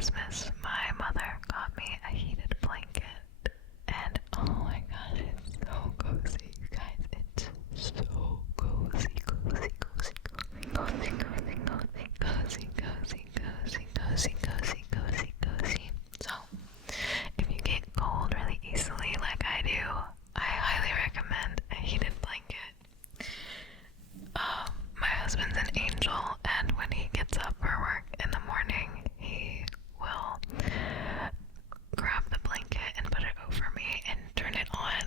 Christmas, my mother got me a heated blanket, and oh my gosh, it's so cozy, you guys. It's so cozy, cozy, cozy, cozy, cozy, cozy, cozy, cozy, cozy, cozy, cozy, cozy, cozy, cozy. So, if you get cold really easily like I do, I highly recommend a heated blanket. My husband's an angel, and when he gets up for work in the morning, he will grab the blanket and put it over me and turn it on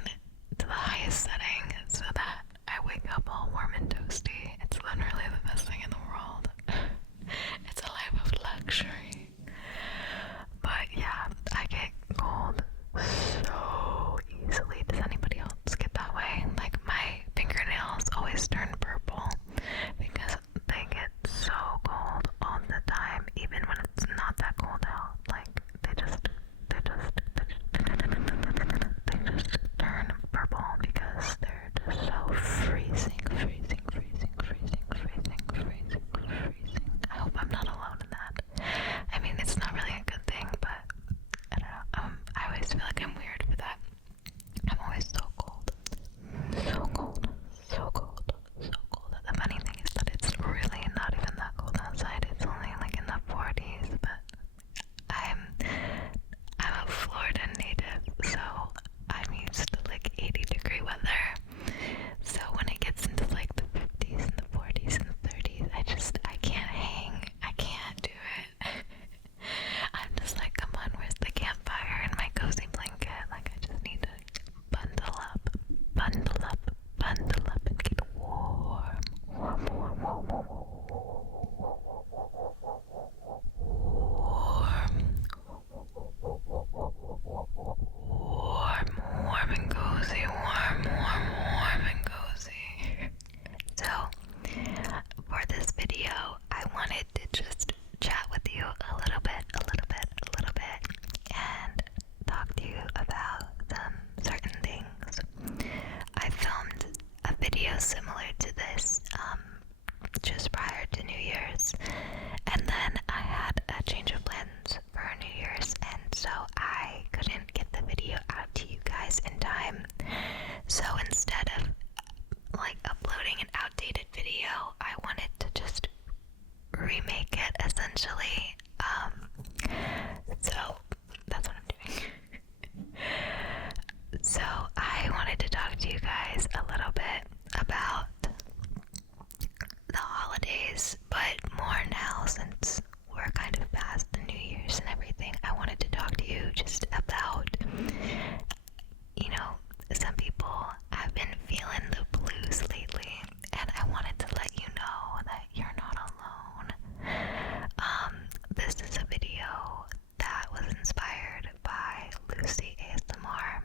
to the highest setting so that I wake up all warm and toasty. It's literally the best thing in the world. It's a life of luxury. But yeah, I get cold so easily. Does anybody else get that way? Like, my fingernails always turn purple because they get so cold all the time, even when it's not that cold out. Like, they just turn purple because they're just so freezing. I hope I'm not alone in that. I mean, it's not really a good thing, but I don't know. I always feel like I'm weird for that. I'm always so cold. So cold. So cold. So cold. The funny thing is that it's really not even that cold outside. It's only like in the 40s, but I'm a Florida native, so I'm used to like 80-degree weather. So when it gets into like the 50s and the 40s and the 30s, I can't hang. I can't do it. I'm just like, come on, where's the campfire and my cozy blanket? Like, I just need to bundle up, and get warm. Warm and cozy, warm and cozy. So, for this video, I wanted to just chat with you a little bit, and talk to you about some certain things. I filmed a video similar to this, just prior to New Year's, and then I had a change of plans for New Year's, and so I couldn't get the video out to you guys in time. So instead of like uploading an outdated video, I wanted to just remake it essentially. So that's what I'm doing. So I wanted to talk to you guys a little bit about the holidays, but more now since we're kind of past the New Year's and everything. I wanted to talk to you just about, you know, some people have been feeling the blues lately, and I wanted to let you know that you're not alone. This is a video that was inspired by Lucy ASMR.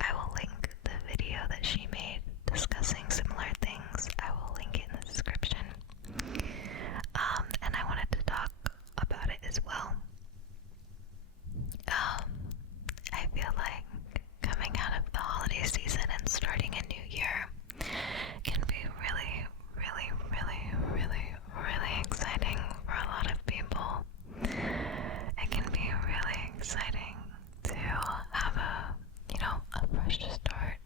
I will link the video that she made discussing similar things. I will link it in the description. And I wanted to talk about it as well. I feel like coming out of the holiday season and starting a new year can be really, really, really, really, really exciting for a lot of people. It can be really exciting to have a fresh start,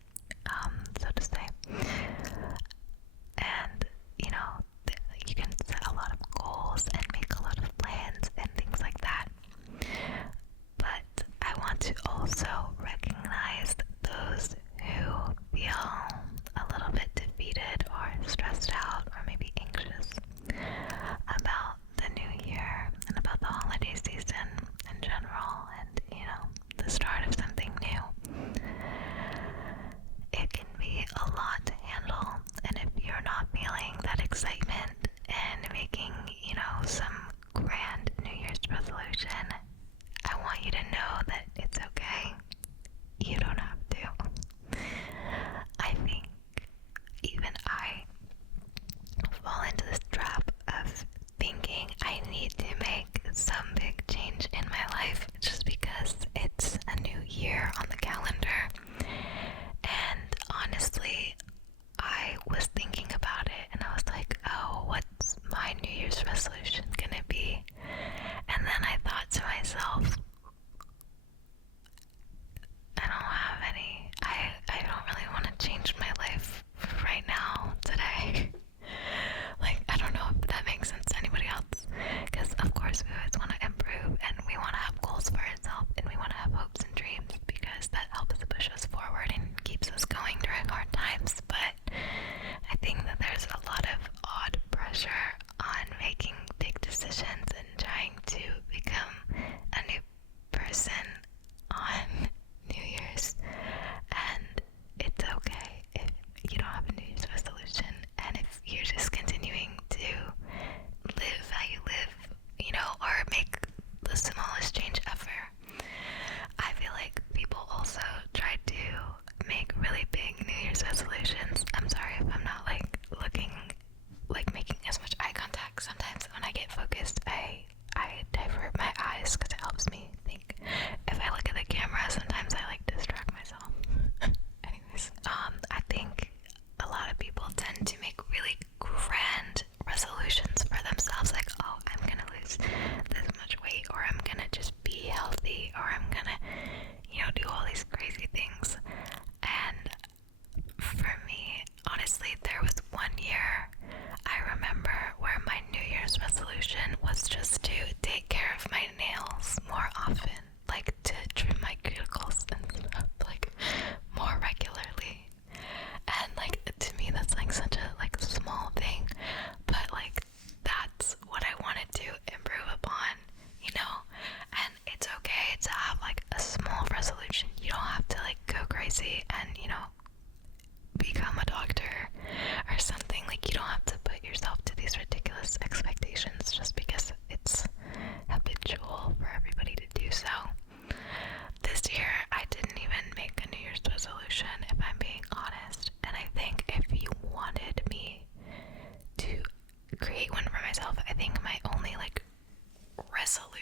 so to say. And, you can set a lot of goals and make a lot of plans and things like that. But I want to also recognize those who feel a little bit defeated or stressed out or maybe anxious about the new year and about the holiday season in general, and the start of something new. It can be a lot to handle, and if you're not feeling that excitement and making some grand New Year's resolution, I want you to know that it's okay. You don't have to. I think even I fall into this trap of thinking I need to make some big change in my life just because it's a new year on the calendar. And honestly, I was thinking about it and I was like, oh, what's my New Year's resolution gonna be? And then I thought to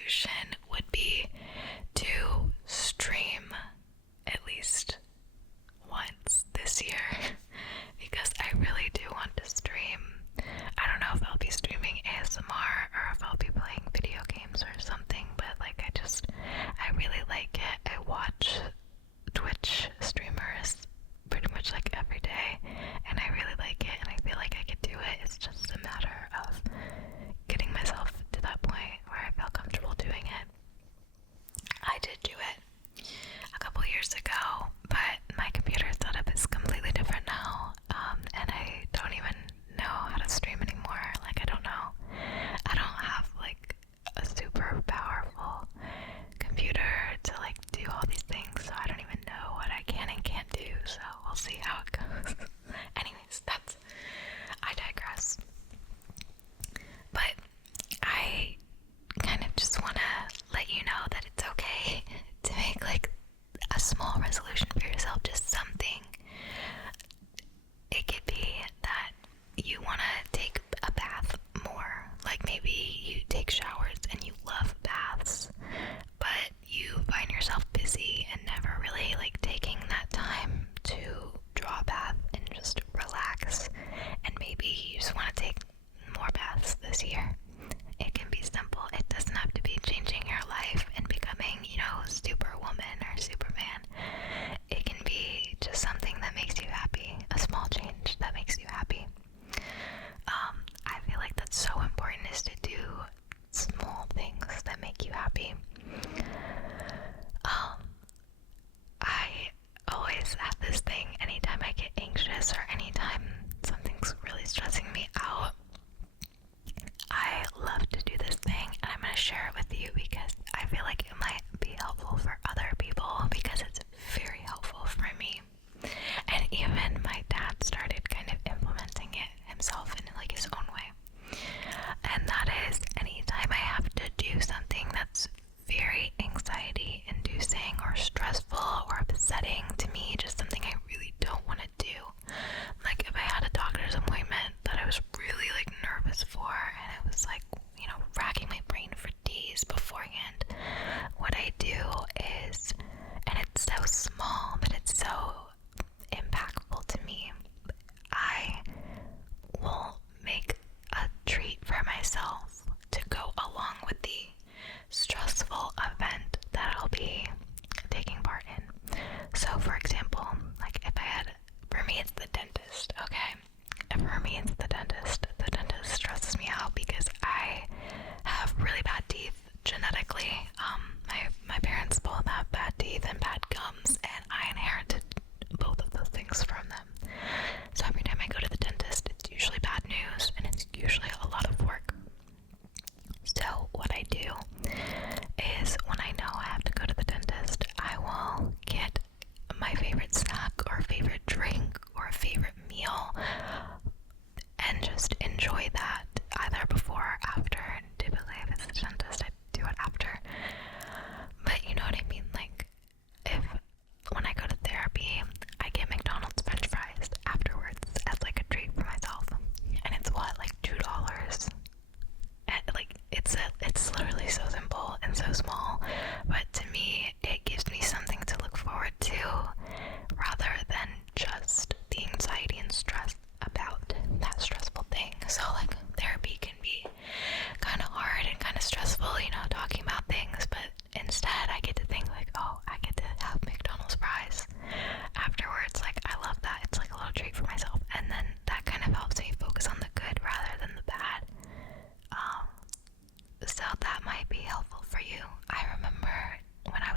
resolution would be to stream at least once this year because I really do want to stream. I don't know if I'll be streaming ASMR or if I'll be playing video games or something, but like I really like it. I watch Twitch streamers pretty much like every day and I really like it and I feel like I could do it. It's just a matter of getting myself to that point where I feel comfortable doing it. I did do it a couple years ago, but my computer setup is completely different now, and I don't even know how to stream anymore. Like, I don't know. I don't have like a super powerful computer to like do all these things, so I don't even know what I can and can't do, so we'll see how it goes. Anyways, I digress. But I kind of just want to let you know that it's okay to make like a small resolution for yourself, just something. It could be that you want to take a bath more. Like maybe you take showers and you love baths, but you find yourself busy and never really like taking that time to draw a bath and just relax. And maybe you just want to take more baths this year. It can be simple. It doesn't have to be changing your life and becoming, Superwoman or Superman. It can be just something that makes you happy, a small change that makes you happy. I feel like that's so important, is to do small things that make you happy. I always have this thing anytime I get anxious or anytime something's really stressing me out. I love to do this thing, and I'm going to share it with you because I feel like it might be helpful for other people because it's very helpful for me. And even my dad started kind of implementing it himself in like his own way. And that is, anytime I have to do something that's very anxiety inducing or stressful or upsetting to me, just something I really don't want to do. Like if I had a doctor's appointment that I was really like nervous for and it was like, racking my brain for days beforehand, what I do is, and it's so small but it's so impactful to me, I will make a treat for myself to go along with the stressful event that I'll be taking part in. So for example, like for me it's the dentist, okay? For me it's the dentist. The dentist stresses me out because I have really bad teeth genetically. My parents both have bad teeth and bad gums, and I inherited both of those things from them. So every time I go to the dentist, it's usually bad news, and it's usually a lot of work. So what I do is, when I know I have to go to the dentist, I will get my favorite snack or favorite drink or favorite meal and just enjoy that either before or after. And typically if it's the dentist, I do it after. But you know what I mean? Like, when I go to therapy, I get McDonald's french fries afterwards as like a treat for myself. And it's like $2. And like it's literally so simple and so small, but to me it gives me something to look forward to rather than just the anxiety and stress about that stressful thing. So like therapy can be kind of hard and kind of stressful, talking about things, but instead I get to think like, oh, I get to have McDonald's fries afterwards. Like, I love that. It's like a little treat for myself, and then that kind of helps me focus on the good rather than the bad. So that might be helpful for you. I remember when I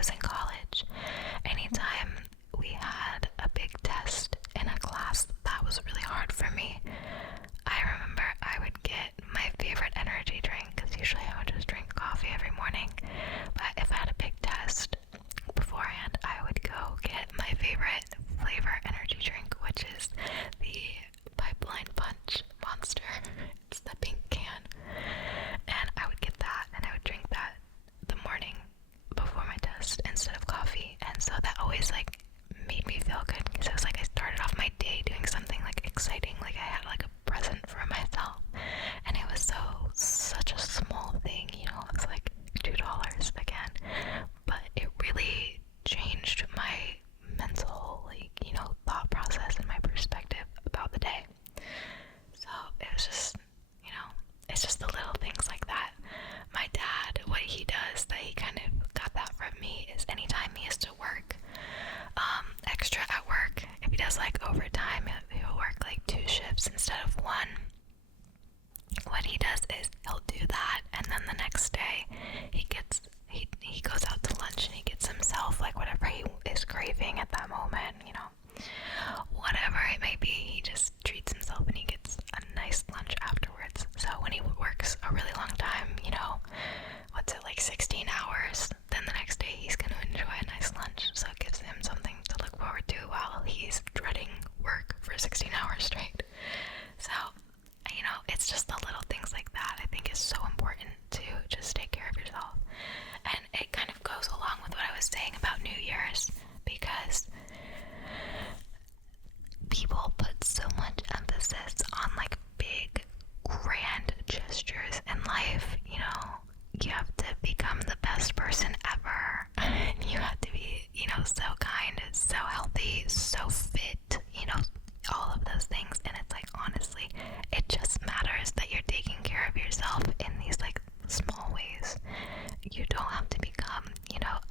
you don't have to become,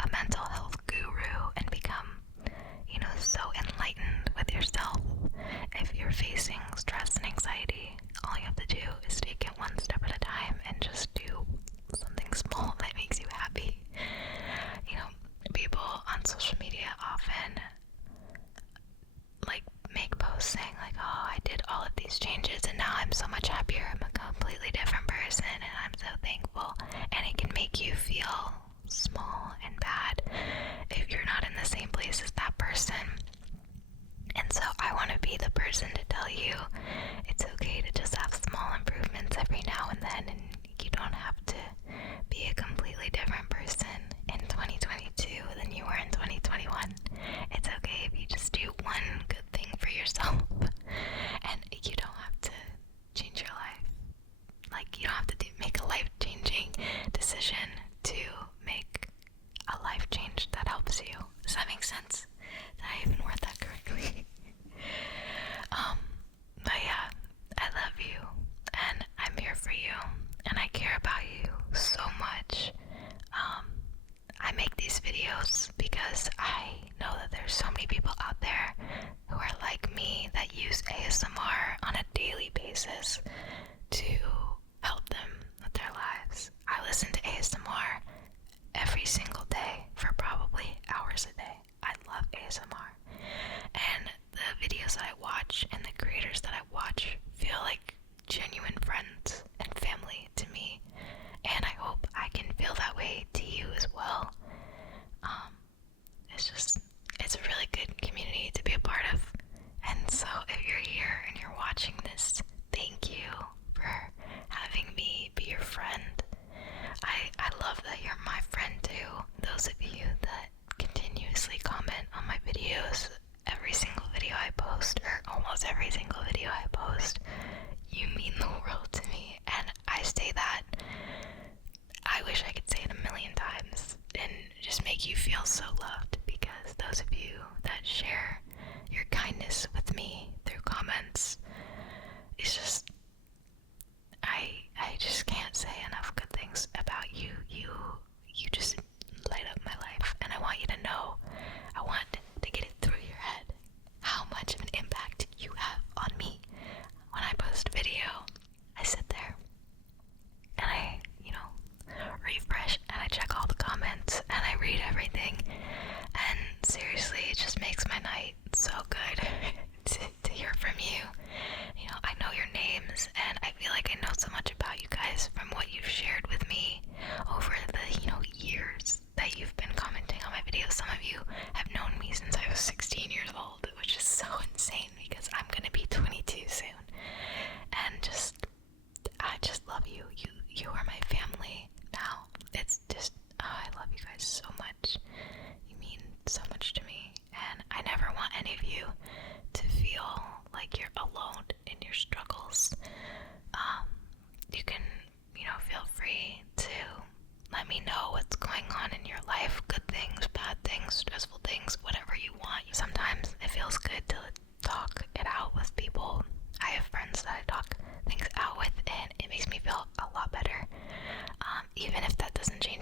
a mental health guru and become, so enlightened with yourself. If you're facing stress and anxiety, all you have to do is take it one step at a time and just do something small that makes you happy. People on social media often make posts saying oh, I did all of these changes and now I'm so much happier, I'm a completely different person and I'm so thankful, and it can make you feel small and bad if you're not in the same place as that person. And so I want to be the person to tell you it's okay to just have small improvements every now and then, and you don't have to be a completely different person in 2022 than you were in 2021. It's okay if you just do one good thing for yourself, and you don't have to change your life. You don't have to make a life-changing decision to make a life change that helps you. Does that make sense? Did I even word that correctly? But yeah, I love you, and I'm here for you, and I care about you so much. I make these videos because I know that there's so many people out there who are like me that use ASMR on a daily basis to help them with their lives. I listen to ASMR every single day for probably hours a day. I love ASMR. And the videos that I watch and the creators that I watch feel like genuine friends and family to me. And I hope I can feel that way to you as well. It's a really good community to be a part of. And so if you're here and you're watching this, thank you for having me be your friend. I love that you're my friend too. Those of you that continuously comment on my videos, every single video I post, or almost every single video I post, you mean the world to me. And I say that, I wish I could say it a million times and just make you feel so loved, because those of you that share your kindness with me through comments, it's just, I just can't say enough good things about you. You just light up my life, and I want you to know, I want to get it through your head how much of an impact you have on me. When I post a video, I sit there and I, refresh and I check all the comments and I read everything, and seriously, it just makes my night so good to hear from you. I know your names, and I feel like I know so much about you guys from what you've shared with me over the, years that you've been commenting on my videos. Some of you have known me since I was 16 years old, which is so insane because I'm gonna be 22 soon. And I just love you. You are my family now. It's just, I love you guys so much. You mean so much to me, and I never want any of you to feel like you're alone in your struggles. You can, feel free to let me know what's going on in your life, good things, bad things, stressful things, whatever you want. Sometimes it feels good to talk it out with people. I have friends that I talk things out with, and it makes me feel a lot better. Even if that doesn't change